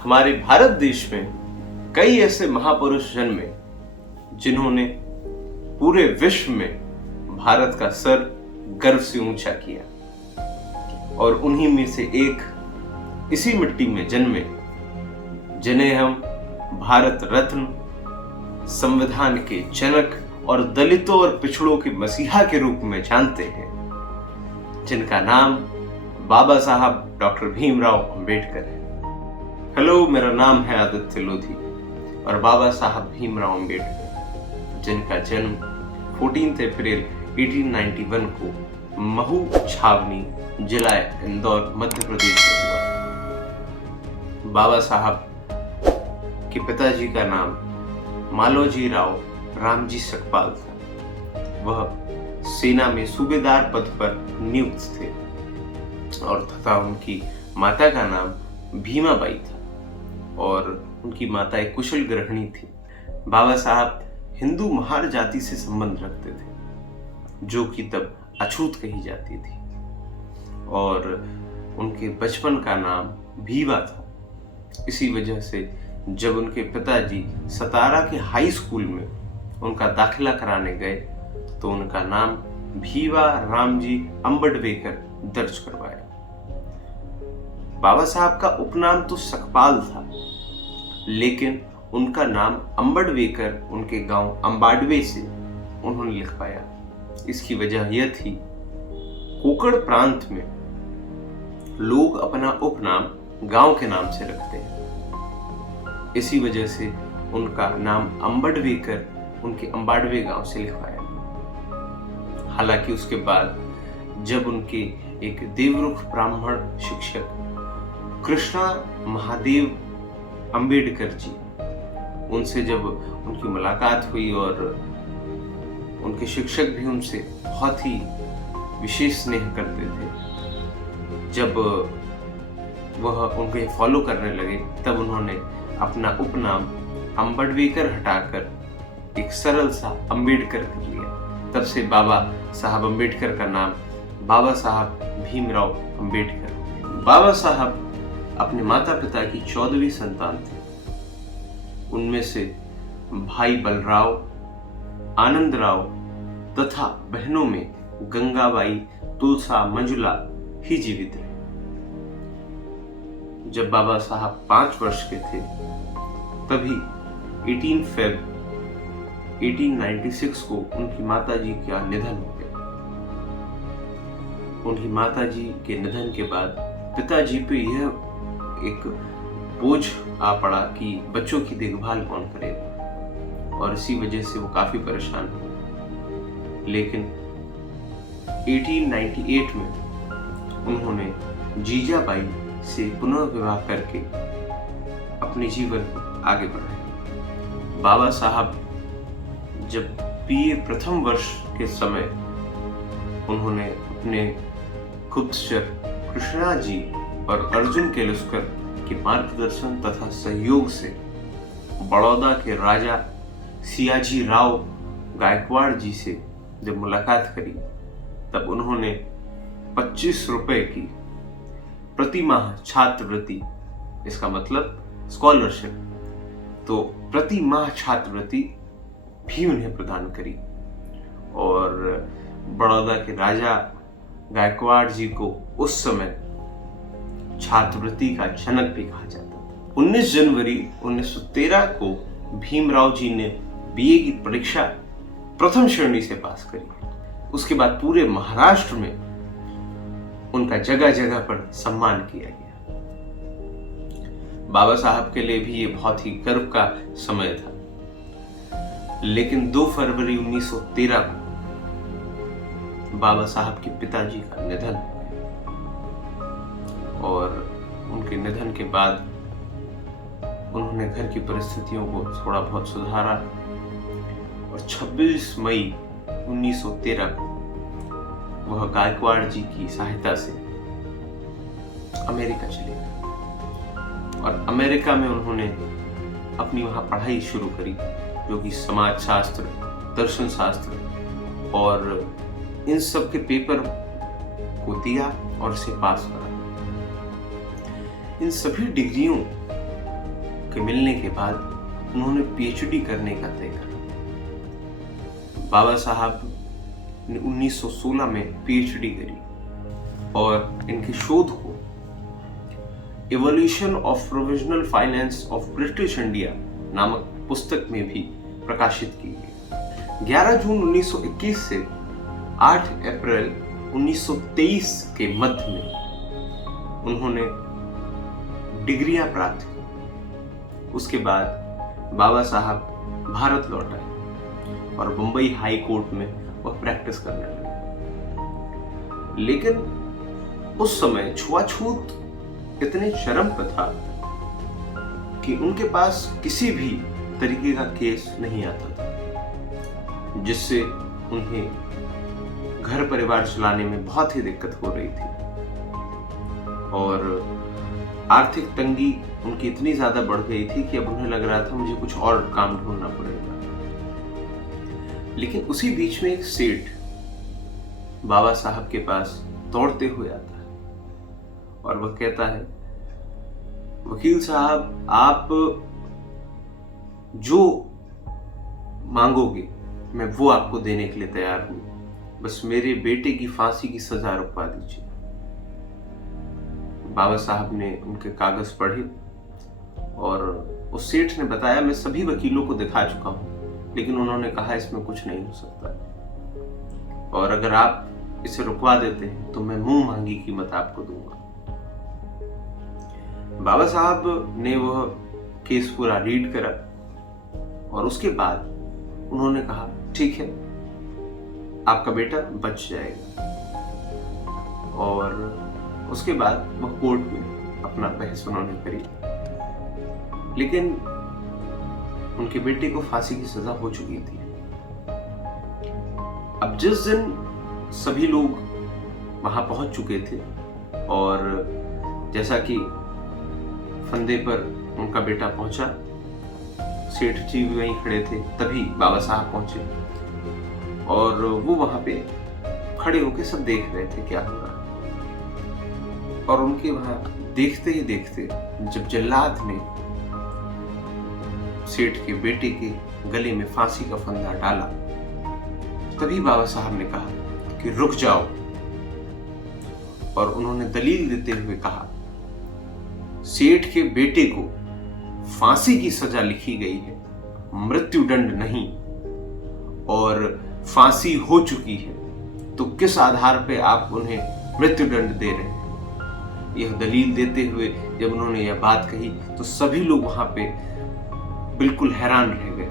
हमारे भारत देश में कई ऐसे महापुरुष जन्मे जिन्होंने पूरे विश्व में भारत का सर गर्व से ऊंचा किया और उन्हीं में से एक इसी मिट्टी में जन्मे जिन्हें हम भारत रत्न, संविधान के जनक और दलितों और पिछड़ों के मसीहा के रूप में जानते हैं, जिनका नाम बाबा साहब डॉक्टर भीमराव अंबेडकर है। हेलो, मेरा नाम है आदित्य लोधी और बाबा साहब भीमराव अंबेडकर, जिनका जन्म 14 अप्रैल 1891 को महू छावनी, जिला इंदौर, मध्य प्रदेश में हुआ। बाबा साहब के पिताजी का नाम मालोजी राव रामजी सकपाल था। वह सेना में सूबेदार पद पर नियुक्त थे और तथा उनकी माता का नाम भीमाबाई था और उनकी माता एक कुशल गृहिणी थी। बाबा साहब हिंदू महार जाति से संबंध रखते थे, जो कि तब अछूत कही जाती थी, और उनके बचपन का नाम भीवा था। इसी वजह से जब उनके पिताजी सतारा के हाई स्कूल में उनका दाखिला कराने गए तो उनका नाम भीवा रामजी अंबेडकर दर्ज करवाया। बाबा साहब का उपनाम तो सकपाल था, लेकिन उनका नाम अंबेडकर उनके गांव अंबाडवे से उन्होंने लिखवाया। इसकी वजह यह थी, कोकण प्रांत में लोग अपना उपनाम गांव के नाम से रखते हैं। इसी वजह से उनका नाम अंबेडकर उनके अंबाडवे गांव से लिखवाया। हालांकि उसके बाद जब उनके एक देवरुख ब्राह्मण शिक्षक कृष्णा महादेव अंबेडकर जी, उनसे जब उनकी मुलाकात हुई और उनके शिक्षक भी उनसे बहुत ही विशेष स्नेह करते थे, जब वह उनको फॉलो करने लगे तब उन्होंने अपना उपनाम अंबेडकर हटाकर एक सरल सा अंबेडकर कर लिया। तब से बाबा साहब अंबेडकर का नाम बाबा साहब भीमराव अंबेडकर। बाबा साहब अपने माता पिता की 14वीं संतान थे। उनमें से भाई बलराव, आनंदराव तथा बहनों में गंगाबाई, तुलसा, मंजुला ही जीवित रहे। जब बाबा साहब 5 वर्ष के थे तभी 18 फरवरी 1896 को उनकी माताजी का निधन हो गया। उनकी माताजी के निधन के बाद पिताजी पे यह एक बोझ आ पड़ा कि बच्चों की देखभाल कौन करेगा, और इसी वजह से वो काफी परेशान हुए। लेकिन 1898 में उन्होंने जीजाबाई से पुनः विवाह करके अपने जीवन को आगे बढ़ाया। बाबा साहब जब बीए प्रथम वर्ष के समय उन्होंने अपने गुप्तचर कृष्णा जी और अर्जुन केलुस्कर के मार्गदर्शन तथा सहयोग से बड़ौदा के राजा सियाजी राव गायकवाड़ जी से जब मुलाकात करी, तब उन्होंने 25 रुपए की प्रति माह छात्रवृत्ति, इसका मतलब स्कॉलरशिप, तो प्रति माह छात्रवृत्ति भी उन्हें प्रदान करी। और बड़ौदा के राजा गायकवाड़ जी को उस समय छात्रवृत्ति का जनक भी कहा जाता था। 19 जनवरी 1913 को भीमराव जी ने बीए की परीक्षा प्रथम श्रेणी से पास करी। उसके बाद पूरे महाराष्ट्र में उनका जगह जगह पर सम्मान किया गया। बाबा साहब के लिए भी ये बहुत ही गर्व का समय था। लेकिन 2 फरवरी 1913 को बाबा साहब के पिताजी का निधन हो गया, और उनके निधन के बाद उन्होंने घर की परिस्थितियों को थोड़ा बहुत सुधारा और 26 मई 1913 को वह गायकवाड़ जी की सहायता से अमेरिका चले गए, और अमेरिका में उन्होंने अपनी वहाँ पढ़ाई शुरू करी, जो कि समाज शास्त्र, दर्शन शास्त्र, और इन सब के पेपर को दिया और इसे पास करा। इन सभी डिग्रियों के मिलने के बाद उन्होंने पीएचडी करने का तय करा। बाबा साहब ने 1916 में पीएचडी करी और इनकी शोध को evolution of provisional finance of British India नामक पुस्तक में भी प्रकाशित की गई। 11 जून 1921 से 8 अप्रैल 1923 के मध्य में उन्होंने डिग्रियां प्राप्त की। उसके बाद बाबा साहब भारत लौट आए और बंबई हाई कोर्ट में वह प्रैक्टिस करने लगे। लेकिन उस समय छुआछूत इतने चरम पर था कि उनके पास किसी भी तरीके का केस नहीं आता था, जिससे उन्हें घर परिवार चलाने में बहुत ही दिक्कत हो रही थी और आर्थिक तंगी उनकी इतनी ज्यादा बढ़ गई थी कि अब उन्हें लग रहा था मुझे कुछ और काम ढूंढना पड़ेगा। लेकिन उसी बीच में एक सेठ बाबा साहब के पास दौड़ते हुए आता है और वह कहता है, वकील साहब, आप जो मांगोगे मैं वो आपको देने के लिए तैयार हूं, बस मेरे बेटे की फांसी की सजा रुकवा दीजिए। बाबा साहब ने उनके कागज पढ़े और उस सेठ ने बताया, मैं सभी वकीलों को दिखा चुका हूं, लेकिन उन्होंने कहा इसमें कुछ नहीं हो सकता और अगर आप इसे रुकवा देते हैं तो मैं मुंह मांगी कीमत आपको दूंगा। बाबा साहब ने वह केस पूरा रीड करा और उसके बाद उन्होंने कहा, ठीक है, आपका बेटा बच जाएगा। और उसके बाद वह कोर्ट में अपना बहस उन्होंने करी, लेकिन उनके बेटे को फांसी की सजा हो चुकी थी। अब जिस दिन सभी लोग वहां पहुंच चुके थे और जैसा कि फंदे पर उनका बेटा पहुंचा, सेठ जी भी वहीं खड़े थे, तभी बाबा साहब पहुंचे और वो वहां पे खड़े होके सब देख रहे थे क्या हो रहा है। और उनके वहां देखते ही देखते जब जल्लाद ने सेठ के बेटे के गले में फांसी का फंदा डाला, तभी बाबा साहब ने कहा कि रुक जाओ और उन्होंने दलील देते हुए कहा, सेठ के बेटे को फांसी की सजा लिखी गई है, मृत्युदंड नहीं, और फांसी हो चुकी है, तो किस आधार पे आप उन्हें मृत्युदंड दे रहे हैं। यह दलील देते हुए जब उन्होंने यह बात कही तो सभी लोग वहां पे बिल्कुल हैरान रह गए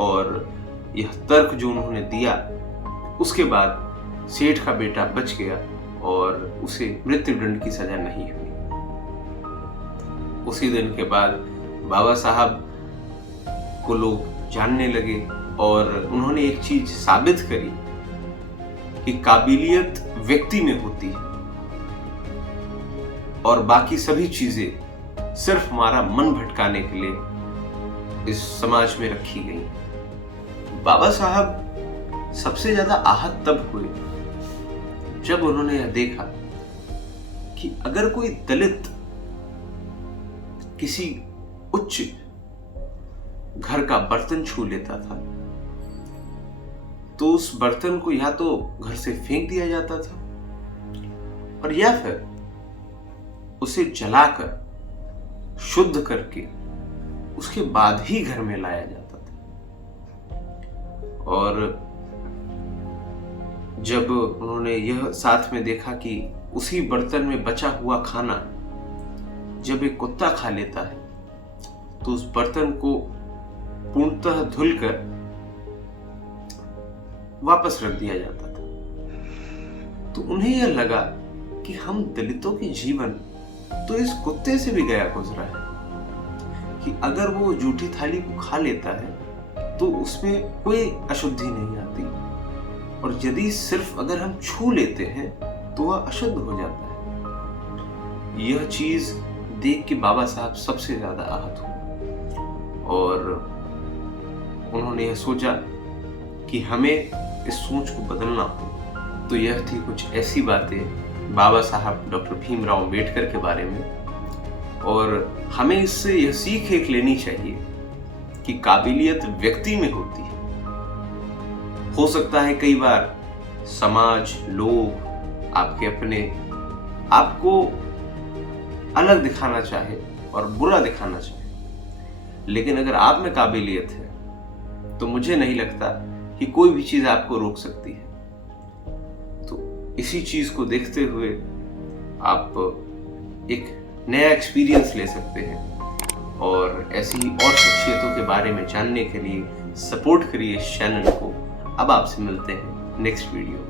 और यह तर्क जो उन्होंने दिया, उसके बाद सेठ का बेटा बच गया और उसे मृत्युदंड की सजा नहीं हुई। उसी दिन के बाद बाबा साहब को लोग जानने लगे और उन्होंने एक चीज साबित करी कि काबिलियत व्यक्ति में होती है और बाकी सभी चीजें सिर्फ हमारा मन भटकाने के लिए इस समाज में रखी गई। बाबा साहब सबसे ज्यादा आहत तब हुए जब उन्होंने यह देखा कि अगर कोई दलित किसी उच्च घर का बर्तन छू लेता था तो उस बर्तन को या तो घर से फेंक दिया जाता था और या फिर उसे जलाकर शुद्ध करके उसके बाद ही घर में लाया जाता था। और जब उन्होंने यह साथ में देखा कि उसी बर्तन में बचा हुआ खाना जब एक कुत्ता खा लेता है तो उस बर्तन को पूर्णतः धुलकर वापस रख दिया जाता था, तो उन्हें यह लगा कि हम दलितों के जीवन तो इस कुत्ते से भी गया गुजरा है कि अगर वो जूठी थाली को खा लेता है तो उसमें कोई अशुद्धि नहीं आती और यदि सिर्फ अगर हम छू लेते हैं तो वह अशुद्ध हो जाता है। यह चीज देख के बाबा साहब सबसे ज्यादा आहत हुए और उन्होंने यह सोचा कि हमें इस सोच को बदलना हो। तो यह थी कुछ ऐसी बातें बाबा साहब डॉक्टर भीमराव अंबेडकर के बारे में और हमें इससे यह सीख एक लेनी चाहिए कि काबिलियत व्यक्ति में होती है। हो सकता है कई बार समाज, लोग, आपके अपने आपको अलग दिखाना चाहे और बुरा दिखाना चाहे, लेकिन अगर आप में काबिलियत है तो मुझे नहीं लगता कि कोई भी चीज आपको रोक सकती है। तो इसी चीज को देखते हुए आप एक नया एक्सपीरियंस ले सकते हैं और ऐसी ही और शख्सियतों के बारे में जानने के लिए सपोर्ट करिए इस चैनल को। अब आपसे मिलते हैं नेक्स्ट वीडियो।